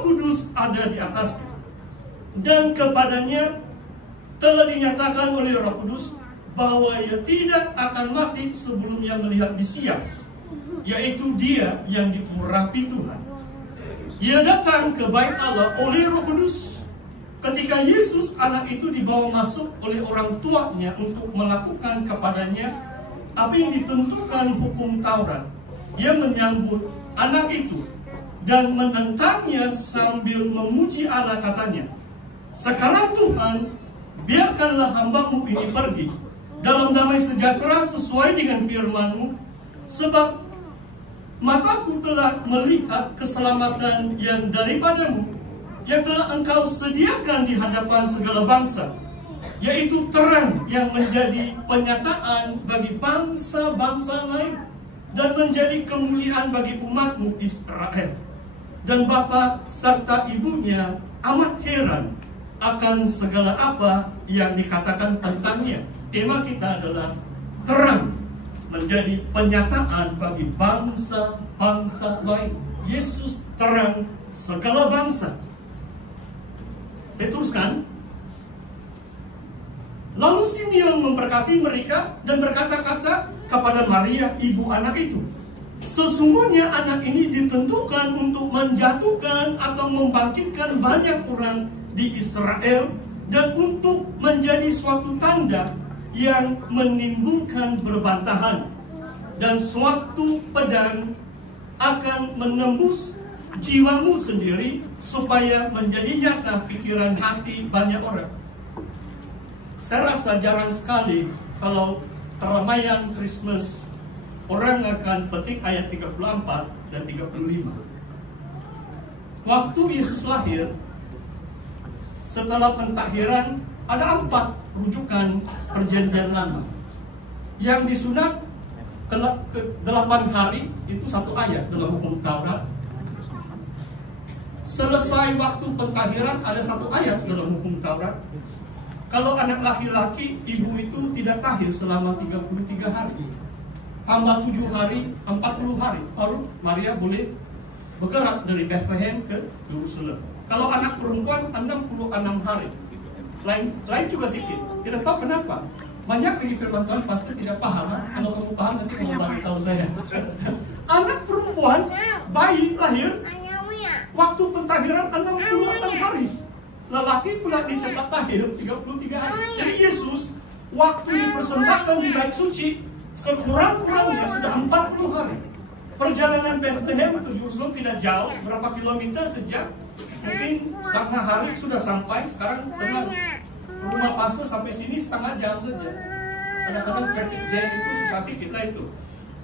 Roh Kudus ada di atasnya. Dan kepadanya telah dinyatakan oleh Roh Kudus bahwa ia tidak akan mati sebelum ia melihat Mesias, yaitu dia yang diurapi Tuhan. Ia datang ke bait Allah oleh Roh Kudus. Ketika Yesus anak itu dibawa masuk oleh orang tuanya untuk melakukan kepadanya apa yang ditentukan hukum Taurat, ia menyambut anak itu dan menentangnya sambil memuji Allah, katanya, "Sekarang Tuhan, biarkanlah hambamu ini pergi dalam damai sejahtera sesuai dengan firman-Mu, sebab mataku telah melihat keselamatan yang daripadamu, yang telah Engkau sediakan di hadapan segala bangsa, yaitu terang yang menjadi penyataan bagi bangsa-bangsa lain, dan menjadi kemuliaan bagi umat-Mu Israel." Dan bapa serta ibunya amat heran akan segala apa yang dikatakan tentangnya. Tema kita adalah terang menjadi penyataan bagi bangsa-bangsa lain. Yesus terang segala bangsa. Saya teruskan. Lalu Simeon memberkati mereka dan berkata-kata kepada Maria, ibu anak itu, "Sesungguhnya anak ini ditentukan untuk menjatuhkan atau membangkitkan banyak orang di Israel, dan untuk menjadi suatu tanda yang menimbulkan berbantahan, dan suatu pedang akan menembus jiwamu sendiri, supaya menjadi nyata pikiran hati banyak orang." Saya rasa jarang sekali kalau keramaian Christmas orang akan petik ayat 34 dan 35. Waktu Yesus lahir, setelah pentakhiran, ada 4 rujukan perjanjian lama. Yang disunat ke 8 hari, itu 1 ayat dalam hukum Taurat. Selesai waktu pentakhiran, ada 1 ayat dalam hukum Taurat. Kalau anak laki-laki, ibu itu tidak tahir selama 33 hari. Tambah 7 hari, 40 hari, baru Maria boleh bergerak dari Bethlehem ke Yerusalem. Kalau anak perempuan, 66 hari. Lain juga sedikit. Kita tahu kenapa. Banyak lagi firman Tuhan pasti tidak paham. Kalau kamu paham, nanti kamu bagi tahu saya. Anak perempuan, bayi lahir, waktu pentakhiran 66 hari. Lelaki pula dicepat tahir 33 hari. Jadi Yesus, waktu dipersembahkan di bait suci, sekurang-kurangnya sudah 40 hari. Perjalanan Bethlehem ke Yerusalem tidak jauh, berapa kilometer sejak? Mungkin setengah hari sudah sampai. Sekarang senang, rumah Pastor sampai sini setengah jam saja. Kadang-kadang traffic jam itu susah sedikit lah itu.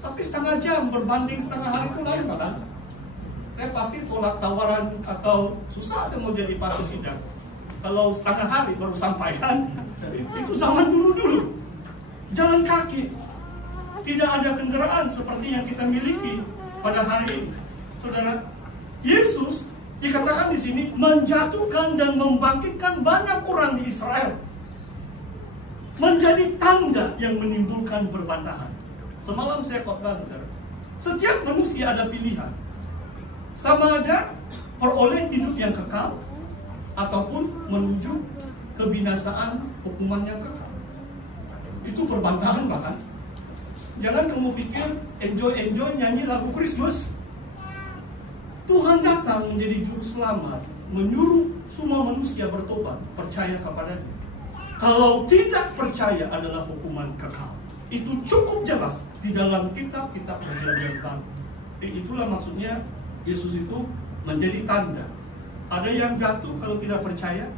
Tapi setengah jam berbanding setengah hari itu lain bahkan. Saya pasti tolak tawaran atau susah saya mau jadi pastor sidang. Kalau setengah hari baru sampai kan. Itu zaman dulu-dulu. Jalan kaki. Tidak ada kendaraan seperti yang kita miliki pada hari ini. Saudara, Yesus dikatakan di sini menjatuhkan dan membangkitkan banyak orang di Israel. Menjadi tanda yang menimbulkan berbantahan. Semalam saya khotbah, saudara. Setiap manusia ada pilihan. Sama ada peroleh hidup yang kekal, ataupun menuju kebinasaan hukuman yang kekal. Itu perbantahan bahkan. Jangan kamu pikir enjoy nyanyi lagu Christmas. Tuhan datang menjadi juru selamat, menyuruh semua manusia bertobat, percaya kepadanya. Kalau tidak percaya adalah hukuman kekal. Itu cukup jelas di dalam kitab-kitab perjanjian baru. Itulah maksudnya Yesus itu menjadi tanda. Ada yang jatuh kalau tidak percaya,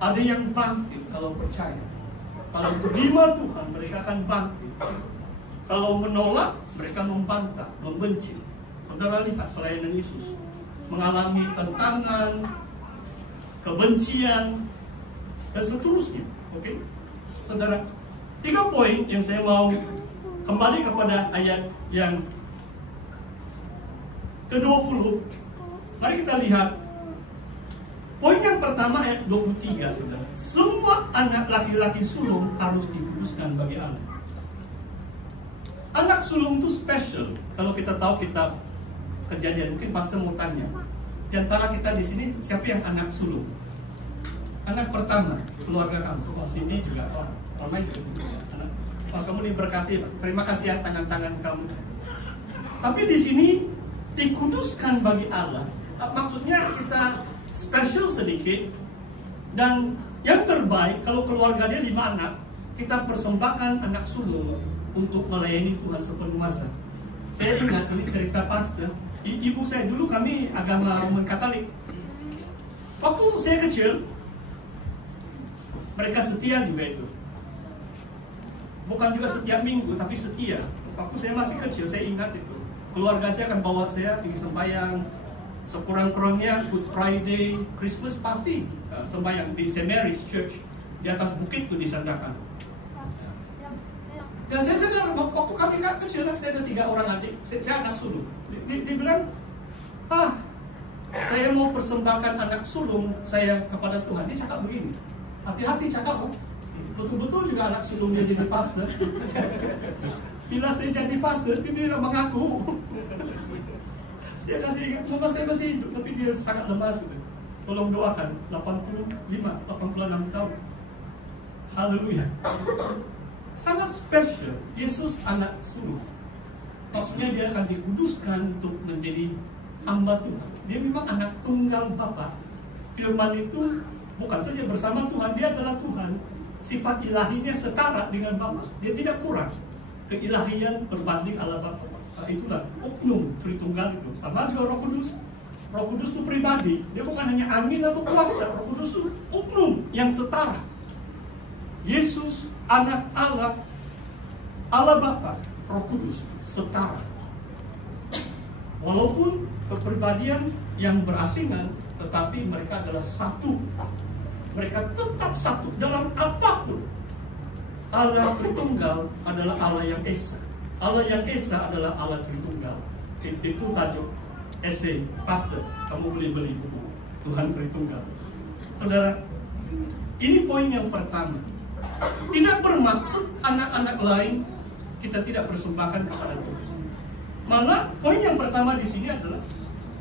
ada yang bangkit kalau percaya. Kalau terima Tuhan, mereka akan bangkit. Kalau menolak, mereka membantah, membenci. Saudara lihat pelayanan Yesus mengalami tentangan, kebencian, dan seterusnya. Oke, saudara, 3 poin yang saya mau kembali kepada ayat yang ke-20. Mari kita lihat. Poin yang pertama ayat 23, saudara. Semua anak laki-laki sulung harus dikuduskan bagi Allah. Anak sulung itu special. Kalau kita tahu kitab Kejadian, mungkin pasti mau tanya, Di antara kita di sini, siapa yang anak sulung? Anak pertama, keluarga kamu. Oh, sini juga, ramai juga sini. Kamu diberkati, Pak. Terima kasih ya tangan-tangan kamu. Tapi di sini dikuduskan bagi Allah. Maksudnya kita special sedikit. Dan yang terbaik, kalau keluarga dia 5 anak, kita persembahkan anak sulung untuk melayani Tuhan sepenuh masa. Saya ingat ini cerita pastor. Ibu saya dulu, kami agama Roman Katolik. Waktu saya kecil, mereka setia juga itu. Bukan juga setiap minggu, tapi setia. Waktu saya masih kecil, saya ingat itu. Keluarga saya akan bawa saya pergi sembahyang. Sekurang-kurangnya Good Friday, Christmas pasti sembahyang di St. Mary's Church. Di atas bukit tuh di Sandakan. Dan saya dengar, waktu kami kecil, saya ada 3 orang adik. Saya anak sulung. Dia bilang, saya mau persembahkan anak sulung saya kepada Tuhan. Dia cakap begini, hati-hati cakap, betul-betul juga anak sulung dia jadi pastor. Bila saya jadi pastor, dia mengaku. Saya kasih ingat, mama saya masih hidup, tapi dia sangat lemah sudah. Tolong doakan, 86 tahun. Haleluya. Sangat spesial. Yesus anak sulung. Maksudnya dia akan dikuduskan untuk menjadi hamba Tuhan. Dia memang anak tunggal Bapa. Firman itu bukan saja bersama Tuhan, dia adalah Tuhan. Sifat ilahinya setara dengan Bapa. Dia tidak kurang. Keilahian berbanding Allah Bapa. Itulah oknum Tritunggal itu. Sama juga Roh Kudus. Roh Kudus itu pribadi. Dia bukan hanya angin atau kuasa. Roh Kudus itu oknum yang setara. Yesus anak Allah, Allah Bapa, Roh Kudus setara. Walaupun kepribadian yang berasingan, tetapi mereka adalah satu. Mereka tetap satu dalam apapun. Allah Tritunggal adalah Allah yang Esa. Allah yang Esa adalah Allah Tritunggal. Itu tajuk esai pastor. Kamu boleh beli buku Tuhan Tritunggal. Saudara, ini poin yang pertama. Tidak bermaksud anak-anak lain kita tidak persembahkan kepada Tuhan. Malah poin yang pertama di sini adalah,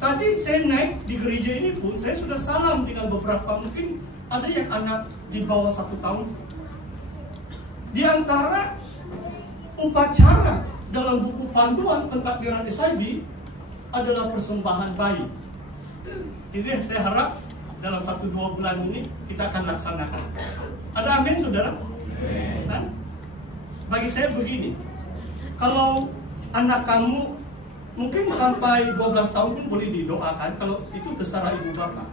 tadi saya naik di gereja ini pun saya sudah salam dengan beberapa, mungkin ada yang anak di bawah 1 tahun. Di antara upacara dalam buku panduan pentadbiran SIB adalah persembahan bayi. Jadi saya harap dalam 1-2 bulan ini kita akan laksanakan. Ada amin saudara? Nah, bagi saya begini, kalau anak kamu mungkin sampai 12 tahun pun boleh didoakan, kalau itu terserah ibu bapak.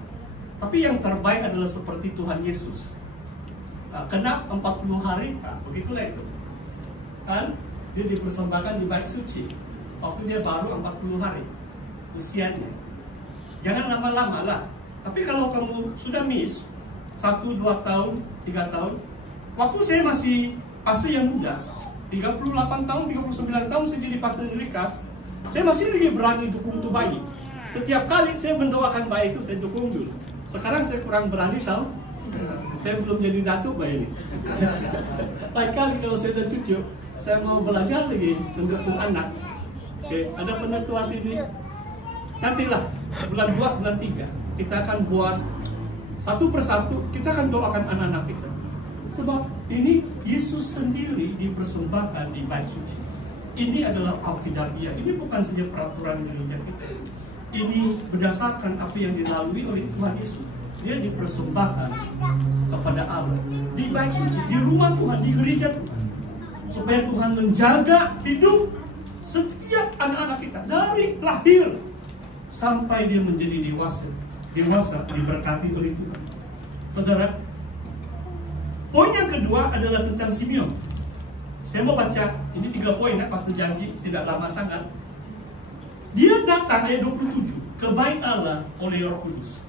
Tapi yang terbaik adalah seperti Tuhan Yesus. Kena 40 hari, begitulah itu. Kan? Dia dipersembahkan di bait suci waktu dia baru 40 hari usianya. Jangan lama-lama lah. Tapi kalau kamu sudah miss 1, 2 tahun, 3 tahun, waktu saya masih pastor yang muda, 38 tahun, 39 tahun saya jadi pastor di Likas, saya masih lagi berani dukung tuh bayi. Setiap kali saya mendoakan bayi itu, saya dukung dulu. Sekarang saya kurang berani tahu. Saya belum jadi datuk bayi ini. Lain kali kalau saya ada cucu, saya mau belajar lagi mendukung anak. Oke, ada penetua sini. Nantilah bulan 2, bulan 3 kita akan buat satu persatu, kita akan doakan anak-anak kita. Sebab ini Yesus sendiri dipersembahkan di bait suci. Ini adalah Alkidabiah. Ini bukan saja peraturan gereja kita. Ini berdasarkan apa yang dilalui oleh Tuhan Yesus. Dia dipersembahkan kepada Allah di bait suci, di rumah Tuhan, di gereja Tuhan, supaya Tuhan menjaga hidup setiap anak-anak kita dari lahir sampai dia menjadi dewasa diberkati oleh Tuhan. Saudara, poin yang kedua adalah tentang Simeon. Saya mau baca ini 3 poin ya, pastor janji tidak lama sangat. Dia datang ayat 27 ke bait Allah oleh Roh Kudus.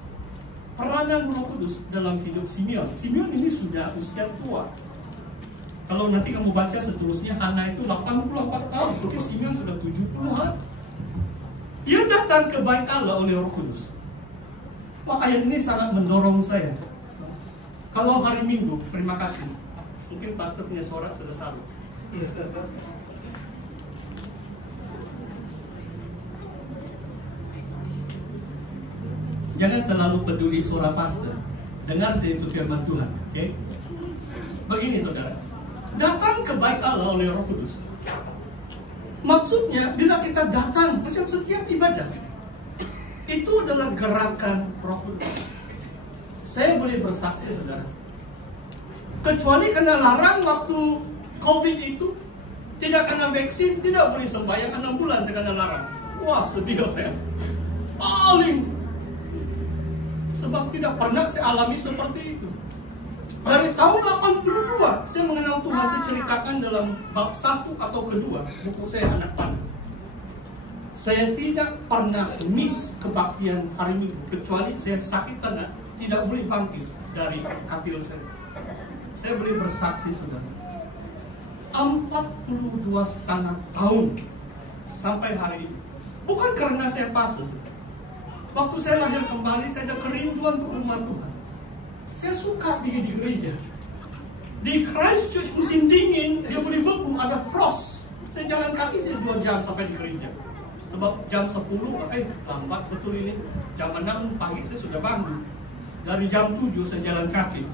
Peranan Roh Kudus dalam hidup Simeon. Simeon ini sudah usia tua. Kalau nanti kamu baca seterusnya, Hana itu 84 tahun, mungkin Simeon sudah 70-an. Dia datang ke bait Allah oleh Roh Kudus. Wah, ayat ini sangat mendorong saya. Kalau hari Minggu, terima kasih. Mungkin pastor punya suara sudah salut. jangan terlalu peduli suara pastor. Dengar saya itu firman Tuhan, oke? Begini saudara, datang ke bait Allah oleh Roh Kudus. Maksudnya bila kita datang macam setiap ibadah, itu adalah gerakan Roh Kudus. Saya boleh bersaksi saudara, kecuali kena larang waktu COVID itu, tidak kena vaksin, tidak boleh sembahyang 6 bulan saya kena larang. Wah sedih saya, paling. Sebab tidak pernah saya alami seperti itu. Dari tahun 82 saya mengenal Tuhan, saya ceritakan dalam bab 1 atau kedua buku saya Anak Panah. Saya tidak pernah miss kebaktian hari Minggu, kecuali saya sakit tanah, tidak boleh bangkit dari katil saya. Saya boleh bersaksi saudara, 42,5 tahun sampai hari ini. Bukan karena saya pastor. Waktu saya lahir kembali, saya ada kerinduan untuk rumah Tuhan. Saya suka pergi di gereja. Di Christchurch musim dingin, dia boleh beku, ada frost. Saya jalan kaki 2 jam sampai di gereja. Sebab jam 10, lambat betul ini. Jam 6 pagi saya sudah bangun. Dari jam 7 saya jalan kaki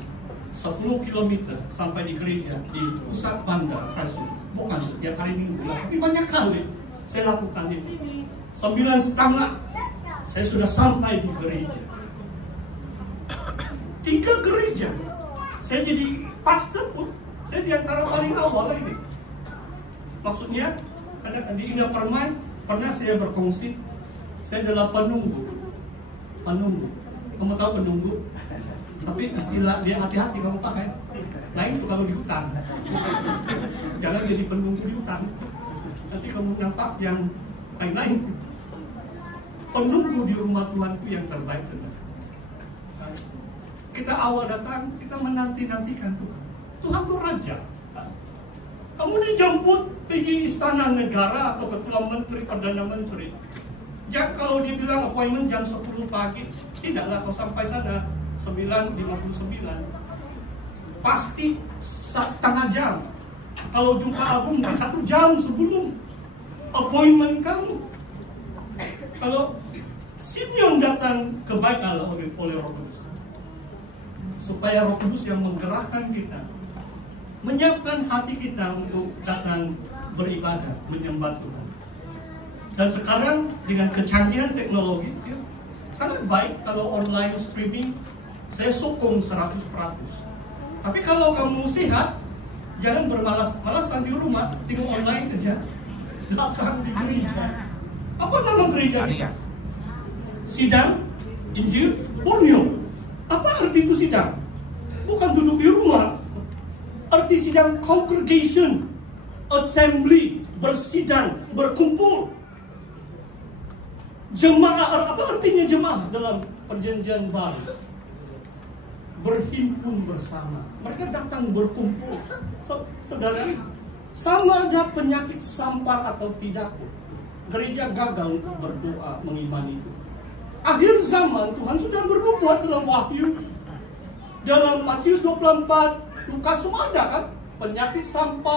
10 km sampai di gereja di pusat bandar Christchurch. Bukan setiap hari Minggu, tapi banyak kali saya lakukan itu. 9:30 saya sudah sampai di gereja. 3 gereja. Saya jadi pastor pun, saya di antara paling awal ini. Maksudnya, karena di Indah Permai pernah saya berkongsi, saya adalah penunggu. Kamu tahu penunggu? Tapi istilah dia hati-hati kamu pakai. Lain itu kalau di hutan. Jangan jadi penunggu di hutan. Nanti kamu nampak yang lain-lain. Penunggu di rumah Tuhan itu yang terbaik saudara. Kita awal datang, kita menanti-nantikan Tuhan. Tuhan itu Raja. Kamu dijemput pergi istana negara atau ketua menteri, perdana menteri. Ya, kalau dia bilang appointment jam 10 pagi, tidaklah kau sampai sana 9:59. Pasti setengah jam. Kalau jumpa agung di 1 jam sebelum appointment kamu. Kalau Simeon datang ke bait Allah oleh Roh Kudus, supaya Roh Kudus yang menggerakkan kita, menyiapkan hati kita untuk datang beribadah, menyembah Tuhan. Dan sekarang dengan kecanggihan teknologi, ya, sangat baik kalau online streaming. Saya sokong 100%. Tapi kalau kamu sehat, jangan bermalas-malasan di rumah, tengok online saja. Datang di gereja. Apa nama gereja kita? Sidang Injil Borneo. Apa arti itu sidang? Bukan duduk di rumah. Arti sidang congregation, assembly, bersidang, berkumpul. Jemaah, apa artinya jemaah dalam perjanjian baru? Berhimpun bersama. Mereka datang berkumpul. Saudara, sama ada penyakit sampar atau tidak, gereja gagal untuk berdoa mengimani itu. Akhir zaman Tuhan sudah bernubuat dalam Wahyu, dalam Matius 24, Lukas semua ada kan, penyakit sampar.